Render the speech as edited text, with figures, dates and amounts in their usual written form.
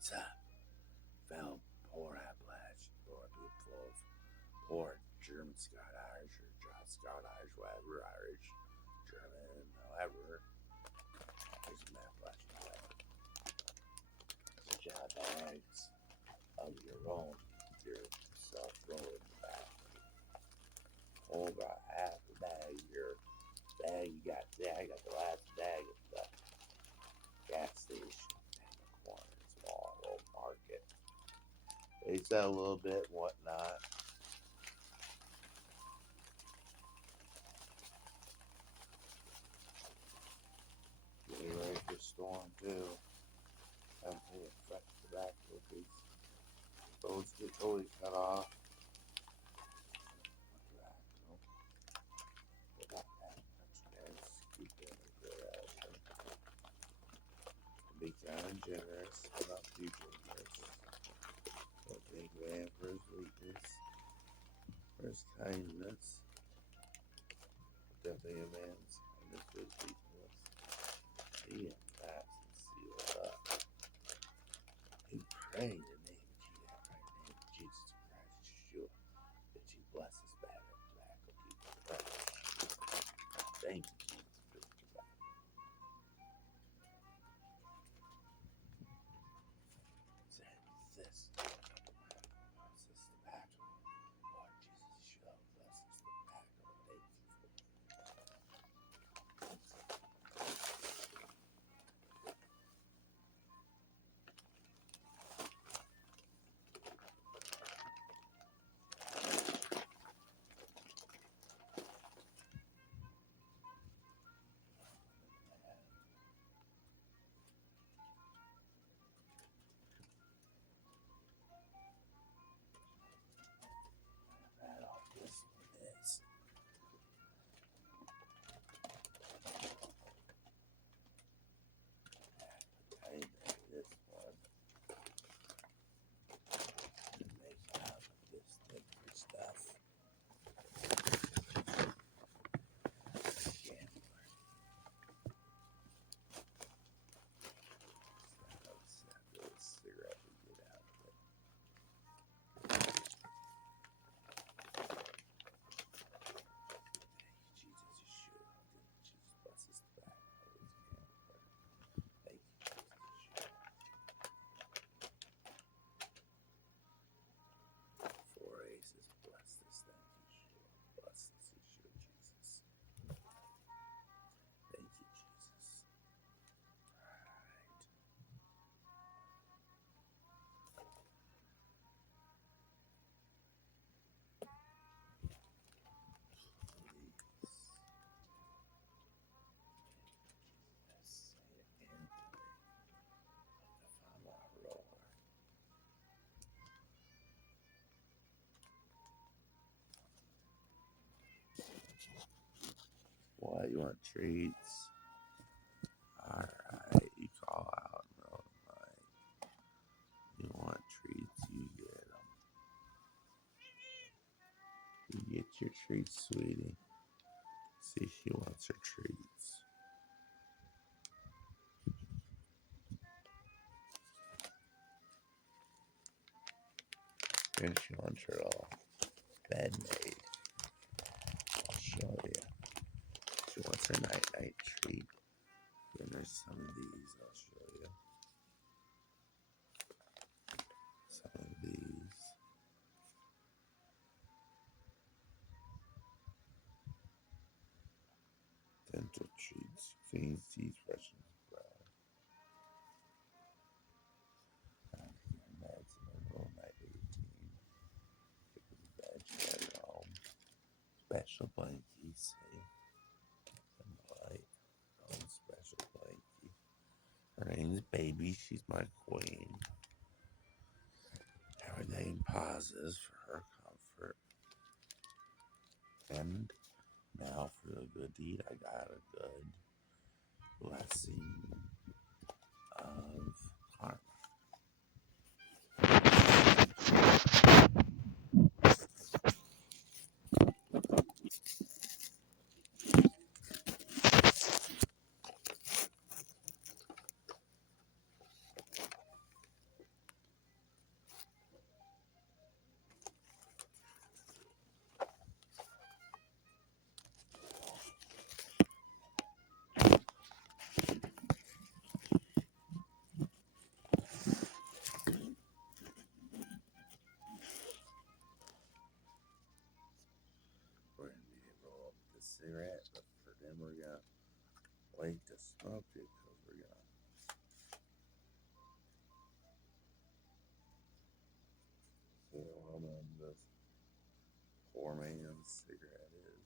What's up? Found poor Appalachian, poor people of poor German, Scott Irish, or John Scott Irish, whatever, Irish, German, however. There's an Appalachian flag. Job bags of your own, yourself rolling back. Hold about half a bag, your bag you got there. I got the last bag at the gas station in the corner, small little market. They sell a little bit and whatnot. Getting ready for storm too. I'm paying fresh tobacco because roads get totally cut off. Tobacco. Without that much gas, keep it be kind and generous, but not too generous. Don't take man for his weakness, for his kindness. But definitely a man's kindness for his weakness. He unfast and sealed up. He prayed in the name of Jesus, right name of Jesus Christ, Yeshua, that you bless us back and tobacco people fresh. Thank you, Jesus, for the tobacco. Say this. Bless this tobacco. Lord Jesus, Yeshua, bless this tobacco. Thank you for it. That all this one is. I know this one. To make out of this liquid stuff. Gambler. That little cigarette we get out of it. Thank you, Jesus, Yeshua. Jesus, bless us back. Thank you, Jesus, Yeshua. Four aces, bless this. Thank you, Yeshua. Bless this, Yeshua, Jesus. Thank you, Jesus. Alright. Please. Let's say it again. If I'm a roller. What, you want treats? Alright, you call out in the middle of the night. You want treats, you get them. You get your treats, sweetie. See, she wants her treats. And she wants her little bed made. I'll show you. She wants her night-night treat. Then there's some of these I'll show you. Some of these. Dental treats. Clean teeth, freshens breath. Meds and a little nightly routine. Get to the bed, she had her home. Special blankie, say. And light. Own special blankie. Her name's Baby. She's my queen. Everything pauses for her comfort. And now for the good deed, I got a good blessing of karma. poor man's cigarette is.